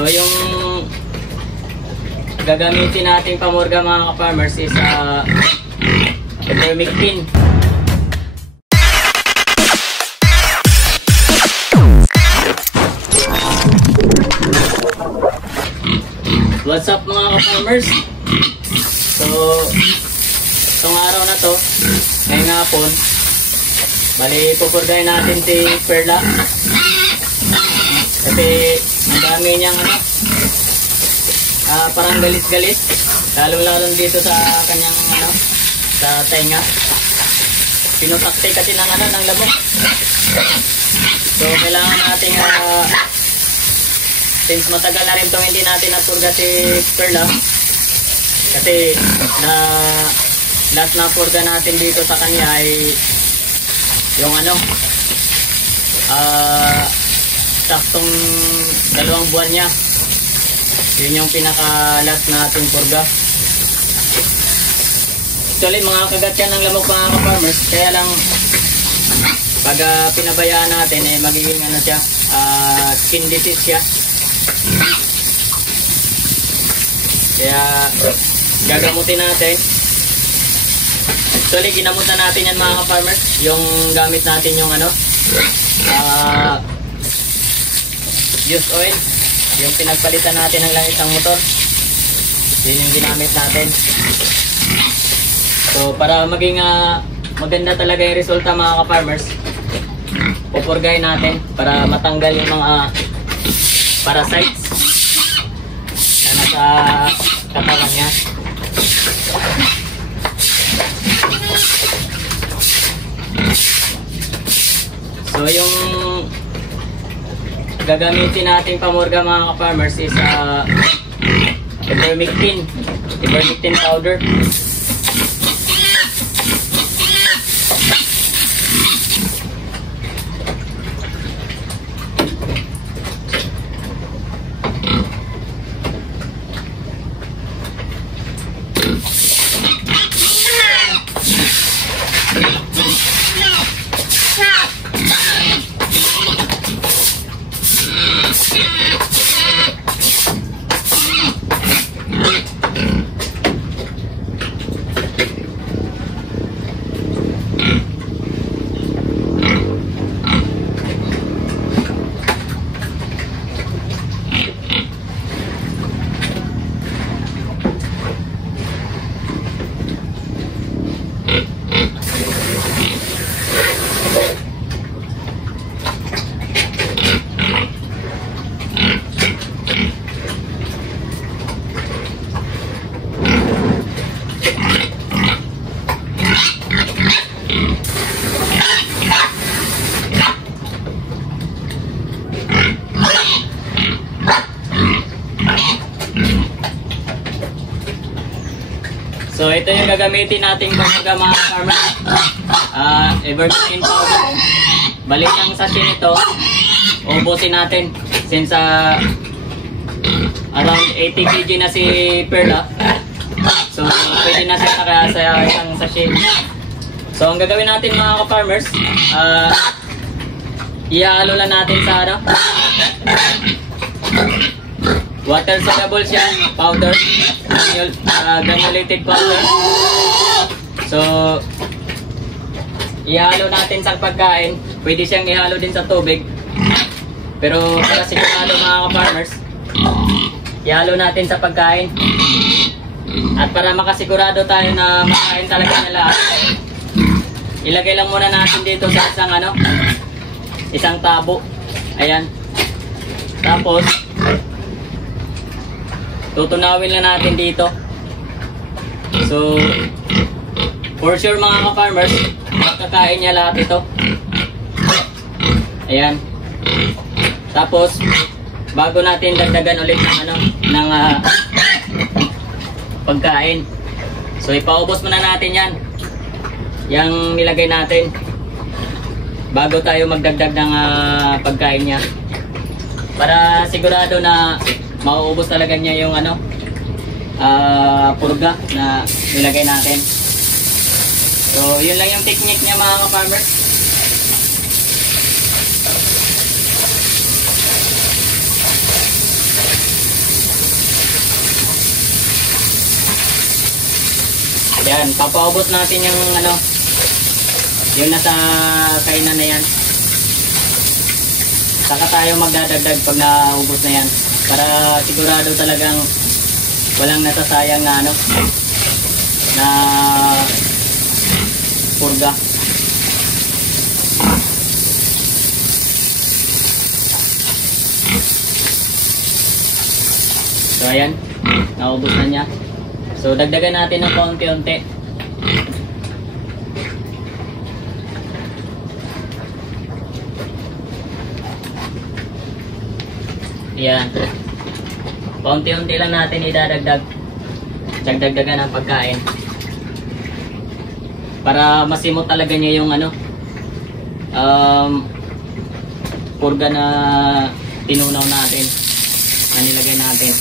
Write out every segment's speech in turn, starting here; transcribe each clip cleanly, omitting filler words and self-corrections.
So yung gagamitin nating pamurga mga ka-farmers is ivermectin. What's up mga ka-farmers? So itong araw na to, ngayong hapon, bali pupurgahin natin si Perla kasi ang dami niyang parang galit-galit, lalo dito sa kanyang sa tenga. Pinutakte kasi ng ng lamok. So kailangan nating since matagal na rin itong hindi natin napurga si Perla, kasi last na purga natin dito sa kanya ay yung saktong 2 buwan niya. Yun yung pinaka last natin purga. Actually mga kagat yan ng lamok mga ka-farmers, kaya lang pag pinabayaan natin magiging siya, skin disease siya. Kaya gagamutin natin. Actually ginamot na natin yan mga ka-farmers, yung gamit natin yung used oil, yung pinagpalitan natin ng langis ng motor, yun yung ginamit natin. So para maging maganda talaga yung resulta mga ka-farmers, pupurgahin natin para matanggal yung mga parasites na nasa katawan niya. So yung gagamitin nating pamurga mga ka-farmers is ivermectin powder. So ito yung gagamitin nating pamurga mga farmers, ivermectin powder. Balik ang sachet nito, ubusin natin since around 80 kg na si Perla. So pwede na siya sa isang sachet. So ang gagawin natin mga ka-farmers, ihalo lang natin sa water soluble siya, powder, granulated powder. So ihalo natin sa pagkain, pwede siyang ihalo din sa tubig. Pero para sigurado mga ka-farmers, ihalo natin sa pagkain. At para makasigurado tayo na makain talaga na lahat, ilagay lang muna natin dito sa isang tabo. Ayan. Tapos tutunawin lang natin dito. So for sure mga ka-farmers, makakain niya lahat ito. Ayan. Tapos bago natin dagdagan ulit ng pagkain, so ipaubos muna natin yan, yung nilagay natin, bago tayo magdagdag ng pagkain niya, para sigurado na mauubos talaga niya yung purga na nilagay natin. So yun lang yung technique niya mga ka-farmers. Yan, papaubos natin yung ano, yung nasa kainan na yan. Saka tayo magdadagdag pag naubos na yan. Para sigurado talagang walang nasasayang na ano, na purga. So ayan, naubos na niya. So dagdagan natin ng konti-unti. Ayan. Konti-unti lang natin idadagdag. Dagdagan ng pagkain. Para masimot talaga niya yung ano, purga na tinunaw natin, na nilagay natin.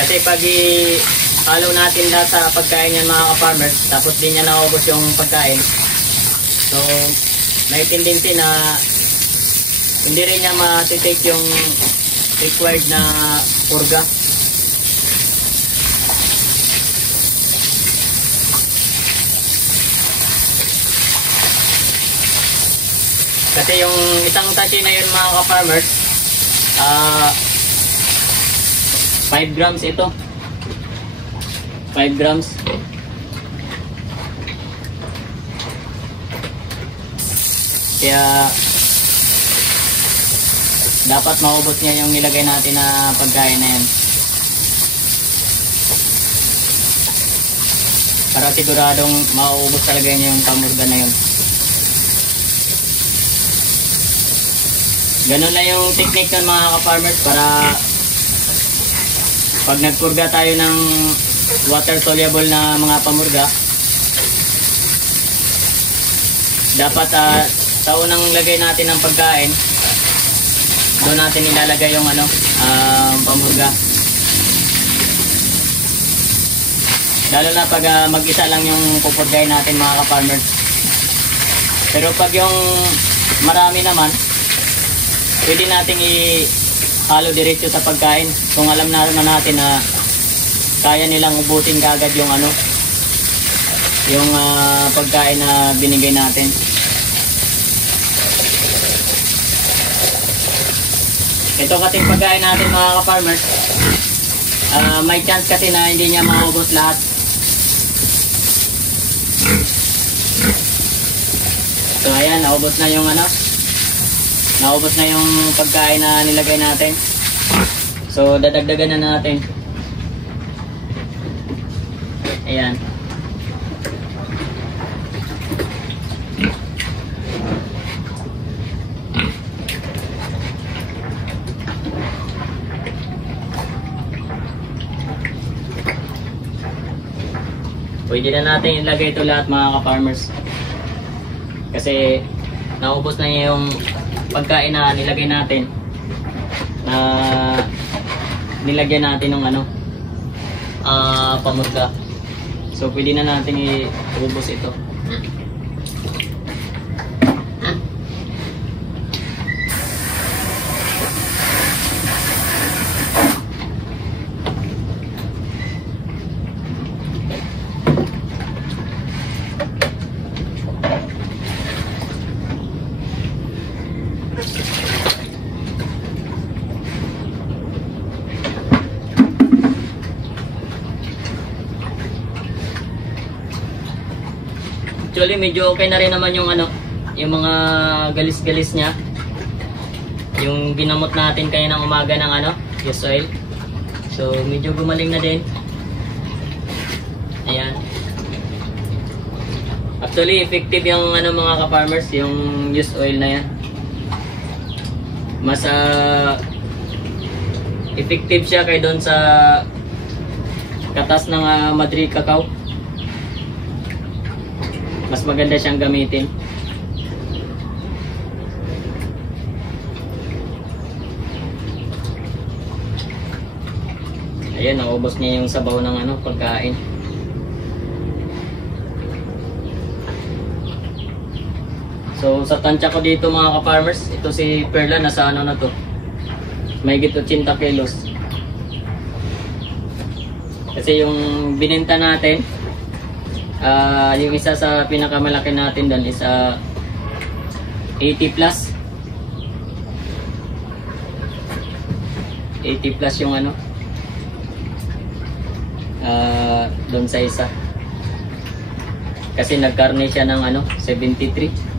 Kasi pag i-follow natin lahat sa pagkain yan mga ka-farmers, tapos din niya naubos yung pagkain, so may tendency na hindi rin niya matitake yung required na purga. Kasi yung isang tachi na yun mga ka-farmers, 5 grams ito. 5 grams. Kaya dapat maubos niya yung nilagay natin na pagkain na yan. Para siguradong mauubos talaga niya yung pamurga na yun. Ganun na yung technique ng mga ka-farmers para pag nagpurga tayo ng water soluble na mga pamurga, dapat sa unang lagay natin ng pagkain, doon natin ilalagay yung ano, pamurga. Lalo na pag mag-isa lang yung pupurgay natin mga ka-farmers. Pero pag yung marami naman, pwede nating halo diretso sa pagkain kung alam naman natin na kaya nilang ubusin kagad yung ano, yung pagkain na binigay natin. Ito kasing pagkain natin mga ka-farmers, may chance kasi na hindi niya maubos lahat. So ayan, naubos na yung ano, naubos na yung pagkain na nilagay natin. So dadagdagan na natin. Ayan. Pwede na natin ilagay ito lahat mga ka-farmers. Kasi naubos na niya yung pagkain na nilagay natin, na nilagyan natin ng ano, pamurga. So pwede na natin iubos ito. Actually medyo okay na rin naman yung ano, yung mga galis-galis niya. Yung ginamot natin kaya ng umaga ng ano, use oil. So medyo gumaling na din. Ayan. Actually effective yung ano mga ka-farmers, yung use oil na yan. Mas effective siya kay doon sa katas ng Madrid cacao. Mas maganda siyang gamitin. Ayan, naubos niya yung sabaw ng ano, pagkain. So sa tansya ko dito mga ka-farmers, ito si Perla nasa ano na to, mahigit 80 kilos. Kasi yung binenta natin, yung isa sa pinakamalaki natin doon is 80 plus. 80 plus yung ano, doon sa isa. Kasi nagkarne siya ng ano, 73.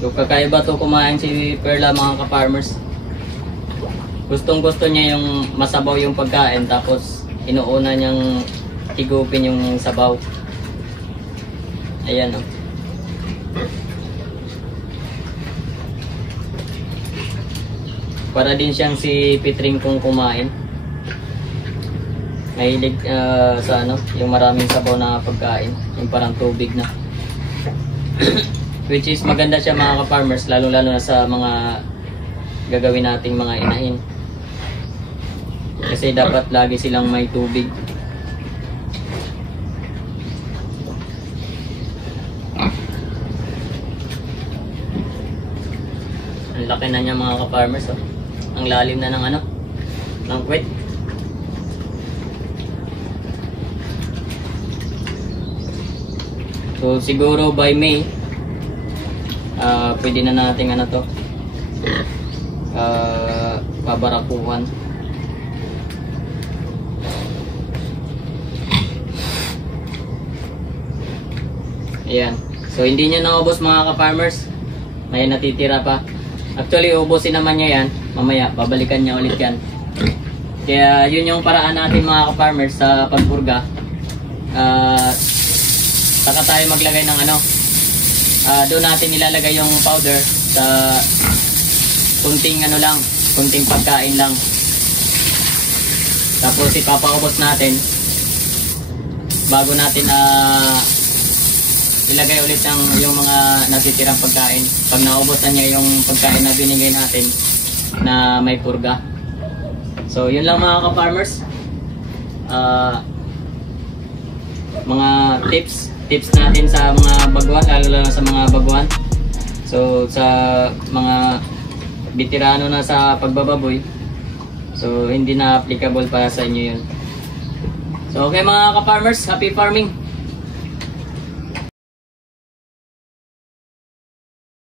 So kakaiba to kumain si Perla mga ka-farmers. Gustong gusto niya yung masabaw yung pagkain, tapos inuuna niyang higupin yung sabaw. Ayan o. Para din siyang si Pitring kung kumain. Mahilig sa ano, yung maraming sabaw na pagkain, yung parang tubig na. Which is maganda siya mga ka-farmers, lalo-lalo na sa mga gagawin nating mga inahin. Kasi dapat lagi silang may tubig. Ang laki na niya mga ka-farmers, oh. Ang lalim na ng ano, ng kwet. So siguro by May, pwede na natin ano to, pabarakuhan. Ayan. So hindi niya naubos mga ka-farmers. May natitira pa. Actually ubusin naman niya yan. Mamaya babalikan niya ulit yan. Kaya yun yung paraan natin mga ka-farmers sa pagpurga. Saka tayo maglagay ng ano, doon natin ilalagay yung powder sa kunting ano lang, kunting pagkain lang. Tapos ipapaubos natin bago natin ilagay ulit yung mga natitirang pagkain. Pag naubos na niya yung pagkain na binigay natin na may purga. So yun lang mga ka-farmers, mga tips natin sa mga baguhan, lalo sa mga baguhan. So sa mga veterano na sa pagbababoy, so hindi na applicable para sa inyo yun. So okay mga ka-farmers, happy farming!